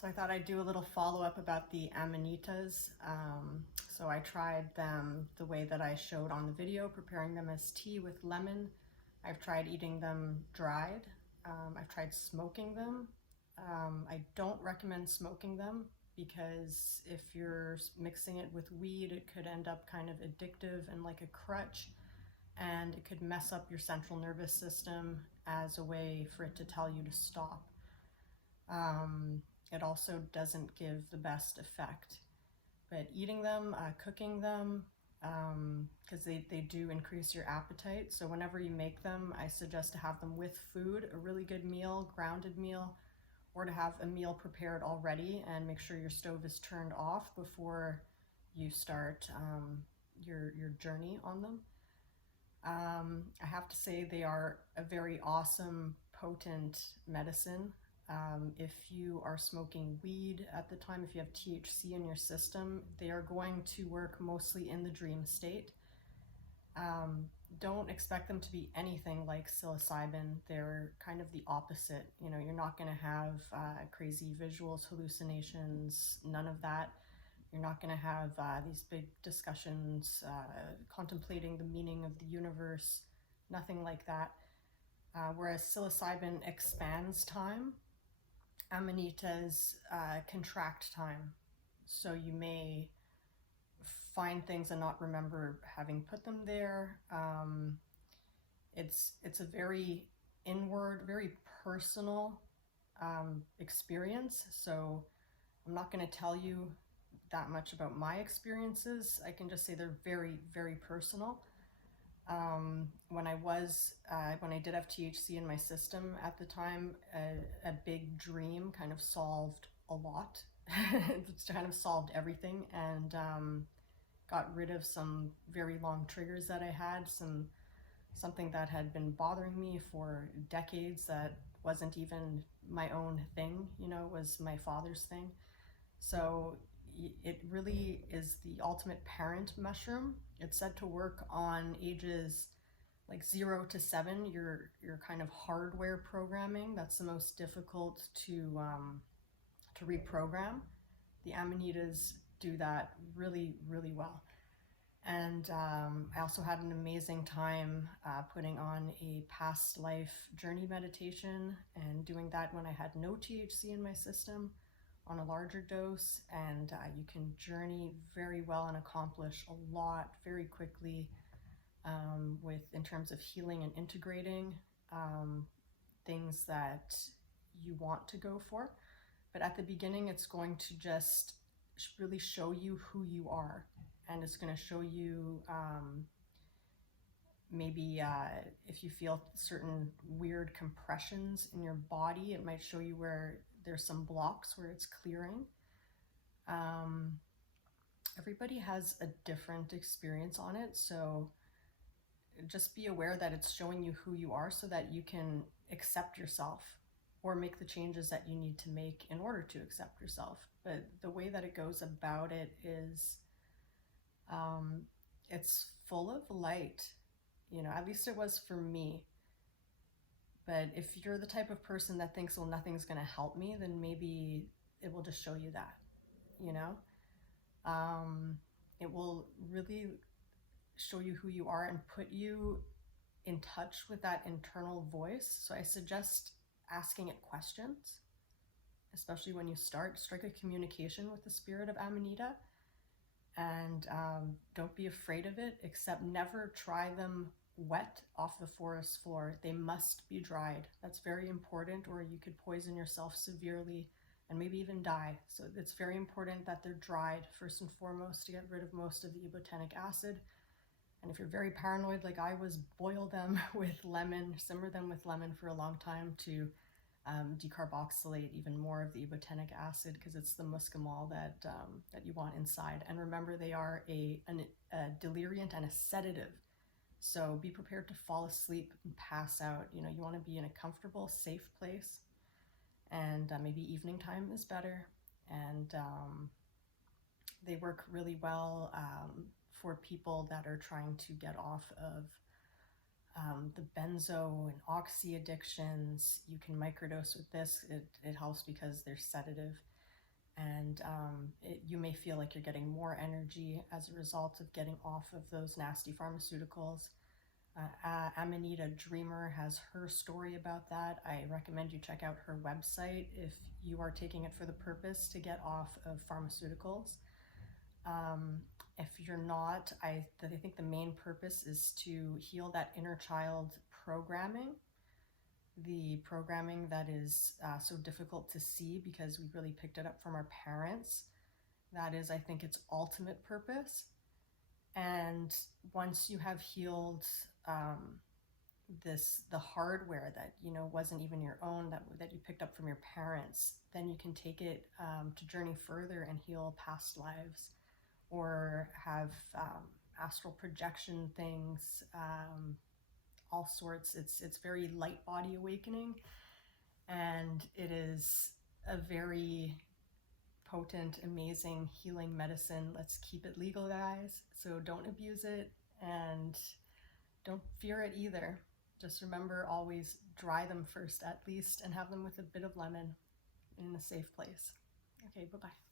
So I thought I'd do a little follow-up about the Amanitas. So I tried them the way that I showed on the video, preparing them as tea with lemon. I've tried eating them dried. I've tried smoking them. I don't recommend smoking them because if you're mixing it with weed, it could end up kind of addictive and like a crutch, and it could mess up your central nervous system as a way for it to tell you to stop. It also doesn't give the best effect. But eating them, cooking them, because they do increase your appetite. So whenever you make them, I suggest to have them with food, a really good meal, grounded meal, or to have a meal prepared already and make sure your stove is turned off before you start your journey on them. I have to say they are a very awesome, potent medicine. If you are smoking weed at the time, if you have THC in your system, they are going to work mostly in the dream state. Don't expect them to be anything like psilocybin. They're kind of the opposite. You know, you're not going to have crazy visuals, hallucinations, none of that. You're not going to have these big discussions, contemplating the meaning of the universe, nothing like that. Whereas psilocybin expands time, Amanitas contract time. So you may find things and not remember having put them there. It's a very inward, very personal experience. So I'm not going to tell you that much about my experiences. I can just say they're very, very personal. When I did have THC in my system at the time, a big dream kind of solved a lot. It's kind of solved everything, and got rid of some very long triggers that I had, something that had been bothering me for decades that wasn't even my own thing, you know, was my father's thing. So it really is the ultimate parent mushroom. It's said to work on ages like 0 to 7, your kind of hardware programming. That's the most difficult to reprogram. The Amanitas do that really, really well. And I also had an amazing time putting on a past life journey meditation and doing that when I had no THC in my system on a larger dose, and you can journey very well and accomplish a lot very quickly in terms of healing and integrating things that you want to go for. But at the beginning, it's going to just really show you who you are, and it's going to show you maybe if you feel certain weird compressions in your body, it might show you where there's some blocks where it's clearing. Everybody has a different experience on it, so just be aware that it's showing you who you are so that you can accept yourself or make the changes that you need to make in order to accept yourself. But the way that it goes about it is it's full of light, you know, at least it was for me. But if you're the type of person that thinks, well, nothing's going to help me, then maybe it will just show you that, you know? It will really show you who you are and put you in touch with that internal voice. So I suggest asking it questions, especially when you strike a communication with the spirit of Amanita. And don't be afraid of it, except never try them wet off the forest floor. They must be dried. That's very important, or you could poison yourself severely and maybe even die. So it's very important that they're dried first and foremost to get rid of most of the ibotenic acid. And if you're very paranoid like I was, boil them with lemon, simmer them with lemon for a long time to decarboxylate even more of the ibotenic acid, because it's the muscimol that you want inside. And remember, they are a deliriant and a sedative. So be prepared to fall asleep and pass out. You know, you want to be in a comfortable, safe place. And maybe evening time is better. And they work really well for people that are trying to get off of the benzo and oxy addictions. You can microdose with this. It helps because they're sedative. And you may feel like you're getting more energy as a result of getting off of those nasty pharmaceuticals. Amanita Dreamer has her story about that. I recommend you check out her website if you are taking it for the purpose to get off of pharmaceuticals. If you're not, I think the main purpose is to heal that inner child programming, the programming that is so difficult to see because we really picked it up from our parents. That is, I think, its ultimate purpose. And once you have healed the hardware that wasn't even your own, that you picked up from your parents, then you can take it to journey further and heal past lives, or have astral projection things, all sorts. It's very light body awakening, and it is a very potent, amazing healing medicine. Let's keep it legal, guys. So don't abuse it, and don't fear it either. Just remember, always dry them first at least, and have them with a bit of lemon in a safe place. Okay, bye-bye.